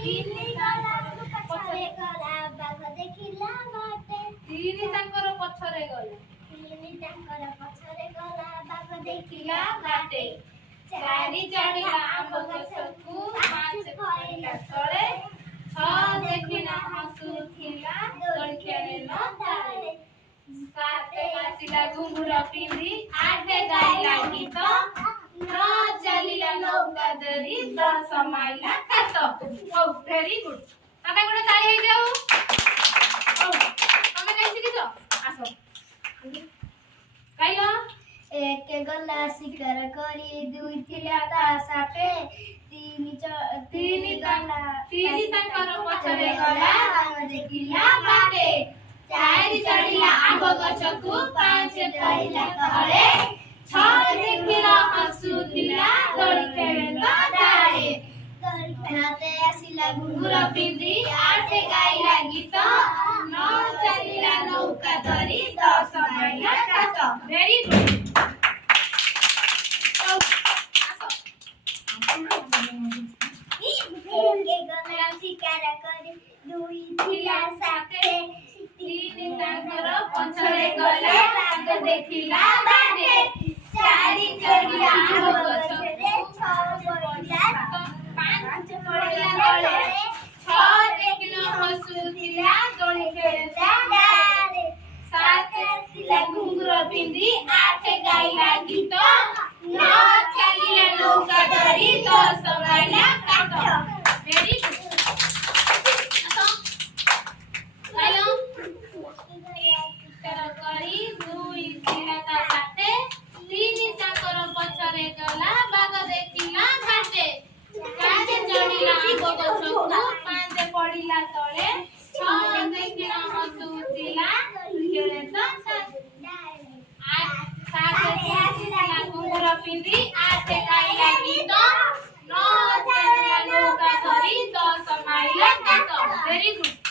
ତିନି ପଛରେ ଗଲା ବାଘ ଦେଖିଲା ବାଟେ ତିନି ତାଙ୍କର ପଛରେ ଗଲା ତିନି ତାଙ୍କର ପଛରେ ଗଲା ବାଘ ଦେଖିଲା ଥିଲା ବାଟେ ଚାରି ଚଢିଲା ଆମ୍ବ ଗଛକୁ ପାଞ୍ଚ ପଡ଼ିଲା ତଳେ ଛଅ ଦେଖିଲା ହସୁଥିଲା ଦୋଳି ଖେଳିଲା ତାଳେ ସାତ ନାଚିଲା ଘୁଙ୍ଗୁର ପିନ୍ଧି ଆଠ ଗାଇଲା ଗୀତ ନଅ ଚାଲିଲା ନୌକା ଧରି ଦଶ ମାଇଲା କାତ ହଉ ଭେରି ଗୁଡ୍ ତମେ ଗୋଟେ ତାଳି ହେଇଯାଉ ହଉ ତମେ କାହିଁ ଶିଖିଛ ଆସ ଗାଇଲ एक गला शिकार करी दुई थिला ता सापे तीन गला ତିନି ତାଙ୍କର ପଛରେ ଗଲା ବାଘ ଦେଖିଲା ବାଟେ ଚାରି ଚଢିଲା ଆମ୍ବ ଗଛକୁ ପାଞ୍ଚ ପଡ଼ିଲା ତଳେ ଛଅ ଦେଖିଲା ହସୁଥିଲା ଦୋଳି ଖେଳିଲା ତାଳେ हाथे आसिला ଘୁଙ୍ଗୁର ପିନ୍ଧି ଆଠ ଗାଇଲା ଗୀତ ନଅ ଚାଲିଲା ନୌକା ଧରି ଦଶ ମାଇଲା କାତ ଭେରି ଗୁଡ୍ गला शिकार करी दुई थिला सापे ତିନି ତାଙ୍କର ପଛରେ ଗଲା ବାଘ ଦେଖିଲା ବାଟେ ଚାରି ଚଢିଲା ଆମ୍ବ ଗଛକୁ ପାଞ୍ଚ ପଡ଼ିଲା ତଳେ ଛଅ ଦେଖିଲା ହସୁଥିଲା ଦୋଳି ଖେଳିଲା ତାଳେ ସାତ ଆସିଲା ଘୁଙ୍ଗୁର ପିନ୍ଧି ଆଠ ଗାଇଲା ଗୀତ ନଅ ଚାଲିଲା ନୌକା ଧରି ଦଶ ମାଇଲା କାତ ଭେରି ଗୁଡ୍ ଗାଇଲ ଶିକାର କରି ଦୁଇ ଥିଲା ତା ସାଥେ ତିନି ତାଙ୍କର ପଛରେ ଗଲା ବାଘ ଦେଖିଲା ବାଟେ ଚାରି ଚଢିଲା ଆମ୍ବ ଗଛକୁ ପାଞ୍ଚ ପଡ଼ିଲା ତଳେ ଛଅ ଦେଖିଲା ହସୁଥିଲା ଖେଳିଲା ସାତ ଆସିଲା ଘୁଙ୍ଗୁର ପିନ୍ଧି ଆଠ ଗାଇଲା ଗୀତ ନଅ ଚାଲିଲା ନୌକା ଧରି ଦଶ ମାଇଲା କାତ ଭେରି ଗୁଡ୍